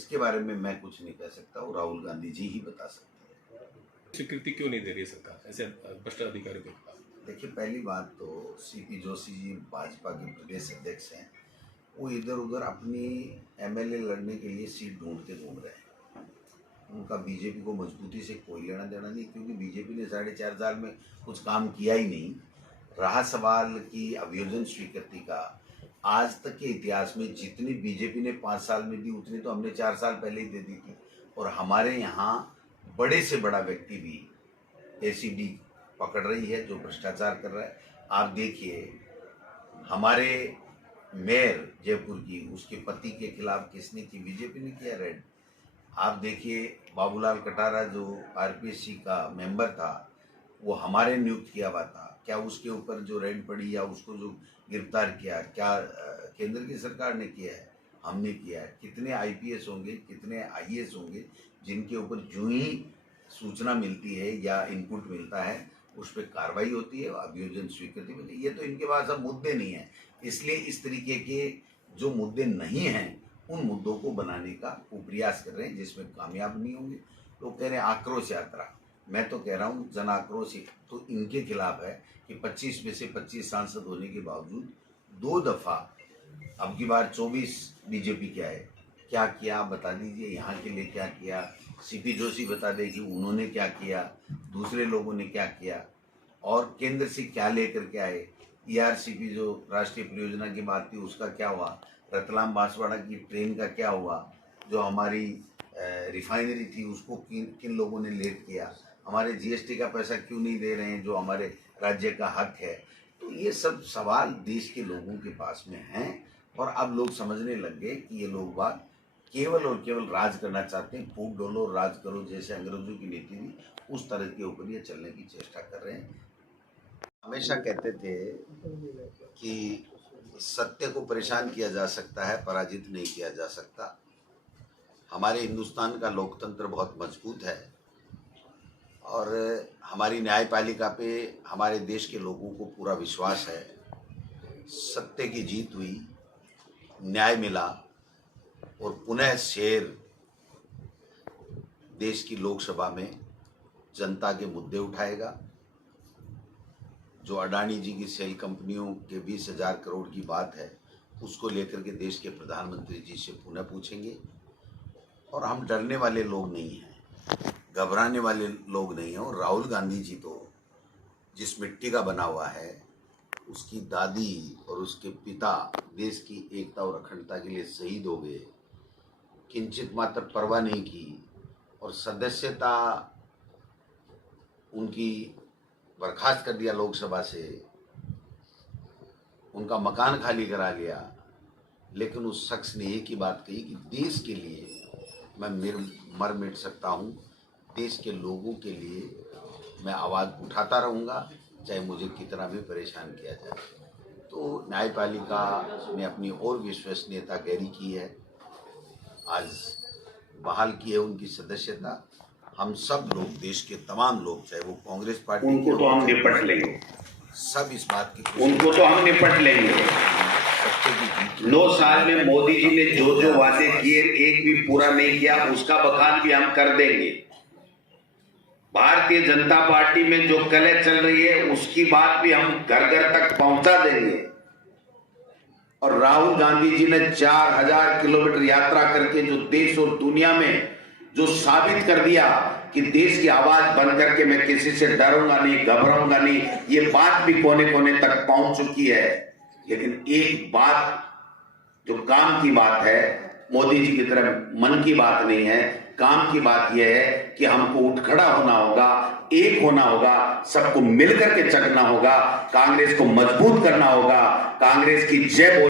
इसके बारे में मैं कुछ नहीं कह सकता, वो राहुल गांधी जी ही बता सकते हैं। स्वीकृति क्यों नहीं दे रही है सरकार ऐसे भ्रष्ट अधिकारियों के खिलाफ? देखिए, पहली बात तो सीपी जोशी जी भाजपा के प्रदेश अध्यक्ष हैं। वो इधर उधर अपनी एमएलए लड़ने के लिए सीट ढूंढते घूम रहे हैं। उनका बीजेपी को मजबूती से कोई लेना देना नहीं, क्योंकि बीजेपी ने 4.5 साल में कुछ काम किया ही नहीं। रहा सवाल की अभियोजन स्वीकृति का, आज तक के इतिहास में जितनी बीजेपी ने 5 साल में दी उतनी तो हमने 4 साल पहले ही दे दी थी। और हमारे यहाँ बड़े से बड़ा व्यक्ति भी एसीडी पकड़ रही है जो भ्रष्टाचार कर रहा है। आप देखिए, हमारे मेयर जयपुर की, उसके पति के खिलाफ किसने की? बीजेपी ने किया रेड। आप देखिए, बाबूलाल कटारा जो आरपीएससी का मेंबर था, वो हमारे नियुक्त किया हुआ था। क्या उसके ऊपर जो रेड पड़ी या उसको जो गिरफ्तार किया, क्या केंद्र की सरकार ने किया है? हमने किया है। कितने आईपीएस होंगे, कितने आईएएस होंगे जिनके ऊपर जो ही सूचना मिलती है या इनपुट मिलता है उस पर कार्रवाई होती है, अभियोजन स्वीकृति मिलती है। ये तो इनके पास अब मुद्दे नहीं है, इसलिए इस तरीके के जो मुद्दे नहीं हैं उन मुद्दों को बनाने का वो प्रयास कर रहे हैं, जिसमें कामयाब नहीं होंगे। लोग कह रहे हैं आक्रोश यात्रा, मैं तो कह रहा हूँ जन आक्रोश तो इनके खिलाफ है कि 25 में से 25 सांसद होने के बावजूद 2 दफा, अब की बार 24 बीजेपी क्या है, क्या किया बता दीजिए, यहाँ के लिए क्या किया? सीपी जोशी बता दे कि उन्होंने क्या किया, दूसरे लोगों ने क्या किया, और केंद्र से क्या लेकर के आए। ईआरसीपी जो राष्ट्रीय परियोजना की बात थी उसका क्या हुआ? रतलाम बांसवाड़ा की ट्रेन का क्या हुआ? जो हमारी रिफाइनरी थी उसको किन लोगों ने लेट किया? हमारे जीएसटी का पैसा क्यों नहीं दे रहे हैं जो हमारे राज्य का हक है? तो ये सब सवाल देश के लोगों के पास में हैं, और अब लोग समझने लग गए कि ये लोग बात केवल और केवल राज करना चाहते हैं। फूट डोलो राज करो जैसे अंग्रेजों की नीति थी, उस तरह के ऊपर ये चलने की चेष्टा कर रहे हैं। हमेशा कहते थे कि सत्य को परेशान किया जा सकता है, पराजित नहीं किया जा सकता। हमारे हिंदुस्तान का लोकतंत्र बहुत मजबूत है और हमारी न्यायपालिका पे हमारे देश के लोगों को पूरा विश्वास है। सत्य की जीत हुई, न्याय मिला, और पुनः शेर देश की लोकसभा में जनता के मुद्दे उठाएगा। जो अडानी जी की सेल कंपनियों के 20,000 करोड़ की बात है, उसको लेकर के देश के प्रधानमंत्री जी से पुनः पूछेंगे। और हम डरने वाले लोग नहीं हैं, घबराने वाले लोग नहीं हैं। और राहुल गांधी जी तो जिस मिट्टी का बना हुआ है, उसकी दादी और उसके पिता देश की एकता और अखंडता के लिए शहीद हो गए, किंचित मात्र परवाह नहीं की, और सदस्यता उनकी बर्खास्त कर दिया लोकसभा से, उनका मकान खाली करा लिया। लेकिन उस शख्स ने एक ही बात कही कि देश के लिए मैं मर मिट सकता हूँ, देश के लोगों के लिए मैं आवाज़ उठाता रहूँगा, चाहे मुझे कितना भी परेशान किया जाए। तो न्यायपालिका ने अपनी और विश्वसनीयता गहरी की है, आज बहाल की है उनकी सदस्यता। हम सब लोग, देश के तमाम लोग, चाहे वो कांग्रेस पार्टी, उनको तो हम निपट लेंगे, सब इस बात की उनको तो हम निपट लेंगे। 9 साल में मोदी जी ने जो जो वादे किए एक भी पूरा नहीं किया, उसका बखान भी हम कर देंगे। भारतीय जनता पार्टी में जो कलह चल रही है उसकी बात भी हम घर घर तक पहुंचा देंगे। और राहुल गांधी जी ने 4000 किलोमीटर यात्रा करके जो देश और दुनिया में जो साबित कर दिया कि देश की आवाज बन करके मैं किसी से डरूंगा नहीं, घबराऊंगा नहीं, ये बात भी कोने कोने तक पहुंच चुकी है। लेकिन एक बात जो काम की बात है, मोदी जी की तरह मन की बात नहीं है, काम की बात यह है कि हमको उठ खड़ा होना होगा, एक होना होगा, सबको मिलकर के चलना होगा, कांग्रेस को मजबूत करना होगा, कांग्रेस की जय